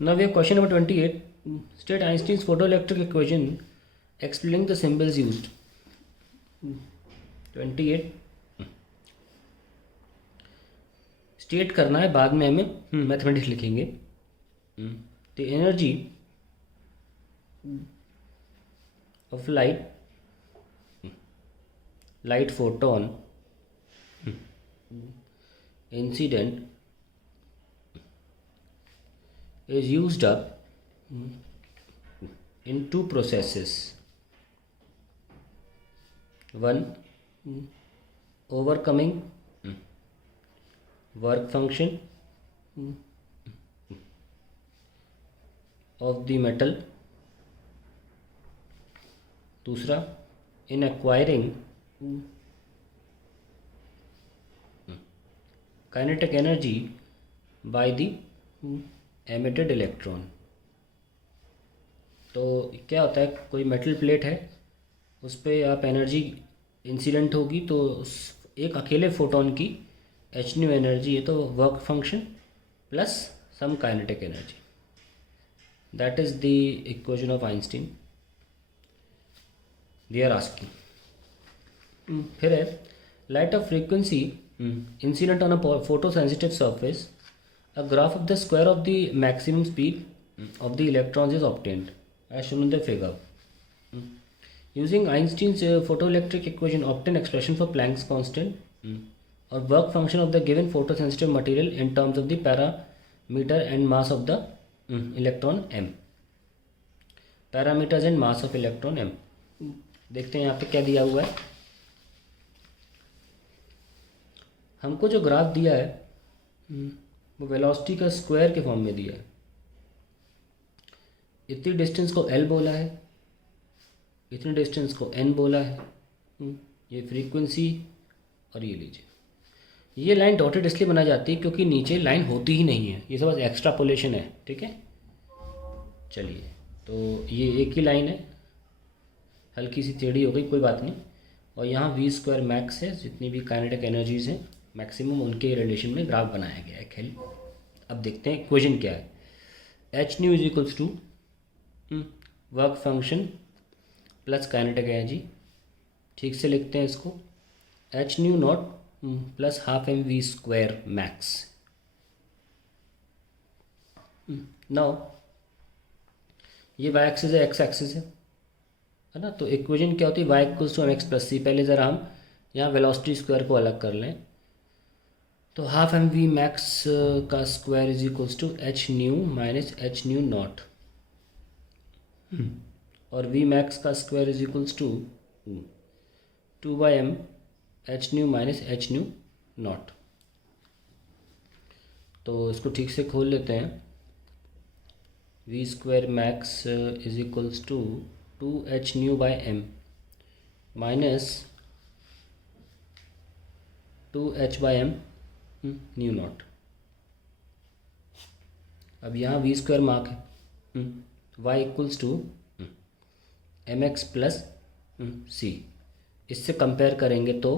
Now we have question number 28. State Einstein's photoelectric equation explaining the symbols used. 28. State करना है, बाद में हमें मैथमेटिक्स लिखेंगे. The energy of light photon incident is used up in two processes. One, overcoming work function of the metal. दूसरा, in acquiring kinetic energy by the emitted electron. तो क्या होता है, कोई मेटल प्लेट है, उस पर आप एनर्जी इंसिडेंट होगी तो एक अकेले फोटोन की एच न्यू एनर्जी है, तो work function plus some kinetic energy. That is the equation of Einstein they are asking. फिर है light of frequency incident on a photo sensitive surface. A graph of the square of the maximum speed of the electrons is obtained as shown in the figure. Using Einstein's photoelectric equation, obtain expression for Planck's constant or work function of the given photosensitive material in terms of the parameter and mass of the electron m. Parameters and mass of electron m. देखते हैं यहाँ पे क्या दिया हुआ है. हमको जो ग्राफ दिया है वो वेलोसिटी का स्क्वायर के फॉर्म में दिया है. इतनी डिस्टेंस को L बोला है, इतनी डिस्टेंस को N बोला है. ये फ्रीक्वेंसी और ये लीजिए. ये लाइन डॉटेड इसलिए बनाई जाती है क्योंकि नीचे लाइन होती ही नहीं है, ये सब बस एक्स्ट्रापोलेशन है. ठीक है, चलिए. तो ये एक ही लाइन है, हल्की सी टेढ़ी हो गई, कोई बात नहीं. और यहाँ v² मैक्स है, जितनी भी काइनेटिक एनर्जीज हैं मैक्सिमम, उनके रिलेशन में ग्राफ बनाया गया है खेल. अब देखते हैं इक्वेशन क्या है. H nu is equals to work function plus kinetic energy. ठीक से लिखते हैं इसको, h nu not plus half m v square max. Now ये वाई एक्सिस है, एक्स एक्सिस है ना. तो इक्वेशन क्या होती है, y equals to m x plus c. पहले ज़रा हम यहाँ वेलोसिटी स्क्वायर को अलग कर लें. तो हाफ एम वी मैक्स का square is equals to h nu minus h nu not, और वी मैक्स का square is equals to 2/m h nu minus h nu not. तो इसको ठीक से खोल लेते हैं. v² max is equals to 2h nu by m minus 2h by m nu not. अब यहाँ v² मार्क है, y equals to m x plus c. इससे कंपेयर करेंगे तो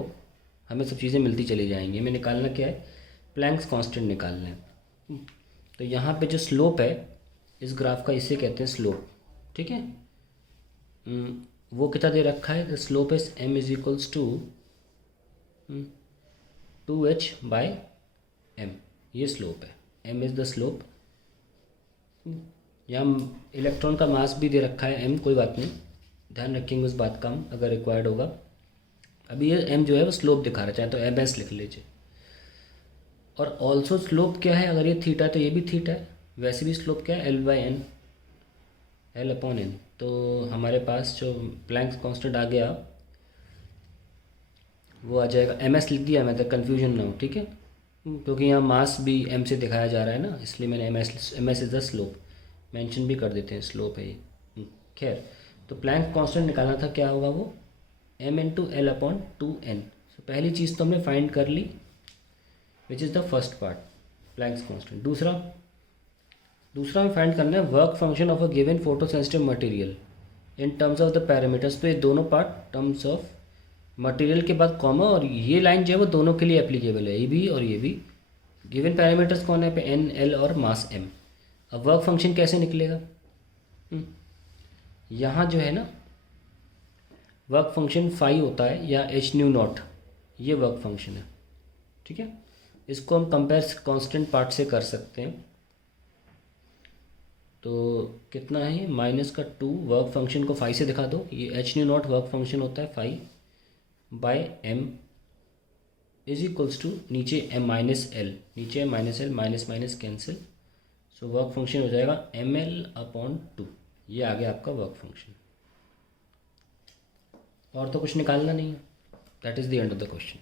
हमें सब चीज़ें मिलती चली जाएंगी. हमें निकालना क्या है, प्लैंक्स कांस्टेंट निकालना है. तो यहाँ पे जो स्लोप है इस ग्राफ का, इसे कहते हैं स्लोप. ठीक है, वो कितना दे रखा है, the slope is m is equals to 2h by m. ये स्लोप है, m इज़ द स्लोप. यहाँ इलेक्ट्रॉन का मास भी दे रखा है m, कोई बात नहीं, ध्यान रखेंगे उस बात का हम अगर रिक्वायर्ड होगा. अभी ये m जो है वो स्लोप दिखा रहा है, चाहे तो ms लिख लीजिए. और ऑल्सो स्लोप क्या है, अगर ये थीटा है तो ये भी थीटा है. वैसे भी स्लोप क्या है, L/n, L/n. तो हमारे पास जो प्लैंक्स कांस्टेंट आ गया वो आ जाएगा, ms लिख दिया मैं, तो कन्फ्यूजन ना हो. ठीक है, क्योंकि यहाँ मास भी m से दिखाया जा रहा है ना, इसलिए मैंने ms is the slope mention भी कर देते हैं, स्लोप है ये. खैर, तो प्लैंक कांस्टेंट निकालना था, क्या होगा वो, m इंटू L/2n. तो पहली चीज़ तो हमने फाइंड कर ली, which is the first part, Planck's constant. दूसरा हमें फाइंड करना है work function of a given photo sensitive material in terms of the parameters. तो ये दोनों पार्ट टर्म्स ऑफ मटेरियल के बाद कॉमा, और ये लाइन जो है वो दोनों के लिए एप्लीकेबल है, ये भी और ये भी. गिवन पैरामीटर्स कौन है पे, n, l और मास m. अब वर्क फंक्शन कैसे निकलेगा? यहाँ जो है ना वर्क फंक्शन फाई होता है या एच न्यू नॉट, ये वर्क फंक्शन है, ठीक है। इसको हम कंपेयर कांस्टेंट पार्ट से कर सकते हैं। तो कितना है -2 वर्क फंक्शन को फाई से दिखा दो, ये H nu naught work function होता है phi by M is equals to नीचे एम माइनस एल, नीचे M minus L, minus minus cancel, so work function हो जाएगा ml/2। ये आ गया आपका वर्क फंक्शन, और तो कुछ निकालना नहीं है। That is the end of the question.